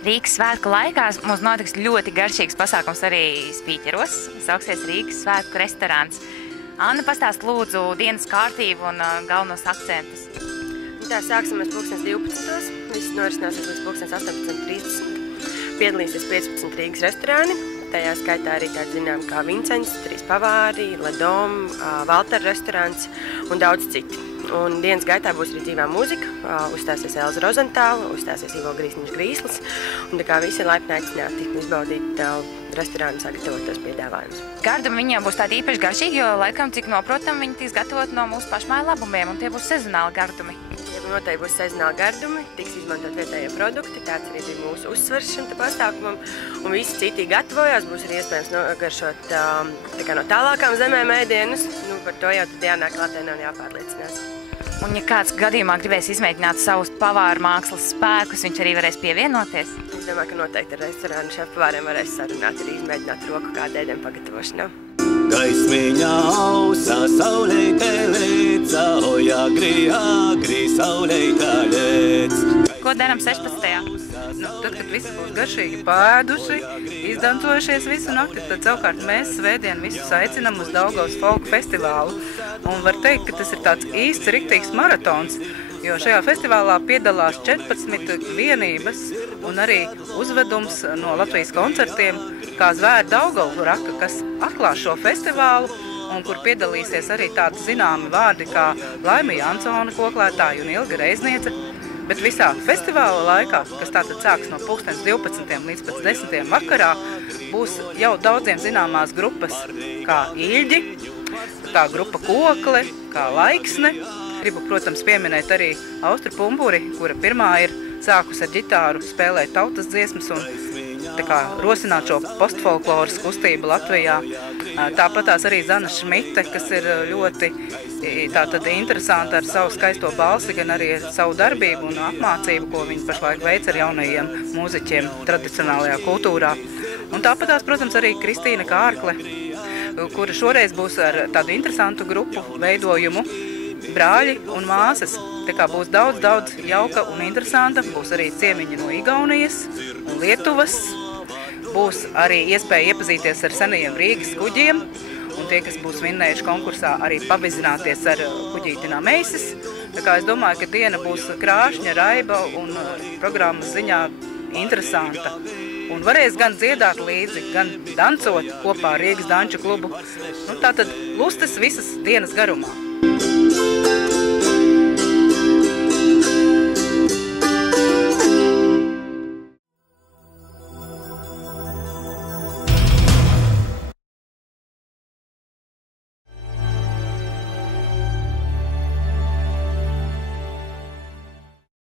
Rīgas svētku laikā mums notiks ļoti garšīgs pasākums arī Spīķeros. Sauksies Rīgas svētku restorāns. Anna, pastāst lūdzu dienas kārtību un galvenos akcentus. Tā sāksim mēs 12. Viss norisināsies līdz 18:30. Piedalīsies 15 Rīgas restorāni. Tajā skaitā arī tādi zinām kā Vincents, 3 pavāri, Ledom, Valter restorāns un daudz citi. Un dienas gaitā būs arī dzīvā mūzika, uzstāsies Elza Rozentāla, uzstāsies Ivo Grīsniņš-Grīslis, un tā kā visi ir laipni aicināti izbaudīt restorānu sagatavotos piedāvājumus. Gardumi viņiem būs tādi īpaši garšīgi, jo laikam, cik noprotam, viņi tiks gatavot no mūsu pašmāju labumiem, un tie būs sezonāli gardumi. Noteikti būs sezonāli gardumi, tiks izmantot vietējie produkti, tāds arī bija mūsu uzsvars šim pasākumam, un visi citi gatavojās, būs arī iespējams nogaršot tā kā no tālākām zemēm ēdienus, par to jau tad jānāk klātienē un jāpārliecinās. Un ja kāds gadījumā gribēs izmēģināt savus pavāru mākslas spēkus, viņš arī varēs pievienoties? Es domāju, ka noteikti ar restorānu šefpavāriem varēs sarunāt, arī izmēģināt roku kādu ēdienu pagatavošanā. Gaismiņā ausā saulētē lēca, oj agri saulētā lēc. Ko darām 16. Tad, kad visi būs garšīgi pēduši, izdancojušies visu nakti, tad savukārt mēs svētdien visus aicinam uz Daugavas folku festivālu. Un var teikt, ka tas ir tāds īsts, riktīgs maratons, jo šajā festivālā piedalās 14 vienības un arī uzvedums no Latvijas koncertiem, kā Zvēri Daugavu raka, kas atklās šo festivālu un kur piedalīsies arī tādi zināmi vārdi kā Laima Jansona koklētāja un Ilga Reizniece. Bet visā festivāla laikā, kas tātad sāks no 12. līdz 10. vakarā, būs jau daudziem zināmās grupas kā Īļģi, kā grupa Kokle, kā Laiksne. Gribu, protams, pieminēt arī Austru Pumpuri, kura pirmā ir sākus ar ģitāru spēlēt tautas dziesmas un tā kā rosināt šo postfolkloras kustību Latvijā. Tāpatās arī Zana Šmite, kas ir ļoti tātad interesanti ar savu skaisto balsi, gan arī savu darbību un apmācību, ko viņi pašlaik veic ar jaunajiem mūziķiem tradicionālajā kultūrā. Un tāpatās, protams, arī Kristīna Kārkle, kura šoreiz būs ar tādu interesantu grupu veidojumu Brāļi un māsas. Tā kā būs daudz jauka un interesanta, būs arī ciemiņi no Igaunijas un Lietuvas, būs arī iespēja iepazīties ar senajiem Rīgas kuģiem, un tie, kas būs vinnējuši konkursā, arī pavizināties ar kuģītinā meisis. Tā kā es domāju, ka diena būs krāšņa, raiba un programmas ziņā interesanta. Un varēs gan dziedāt līdzi, gan dancot kopā ar Rīgas danču klubu. Tātad lustes visas dienas garumā.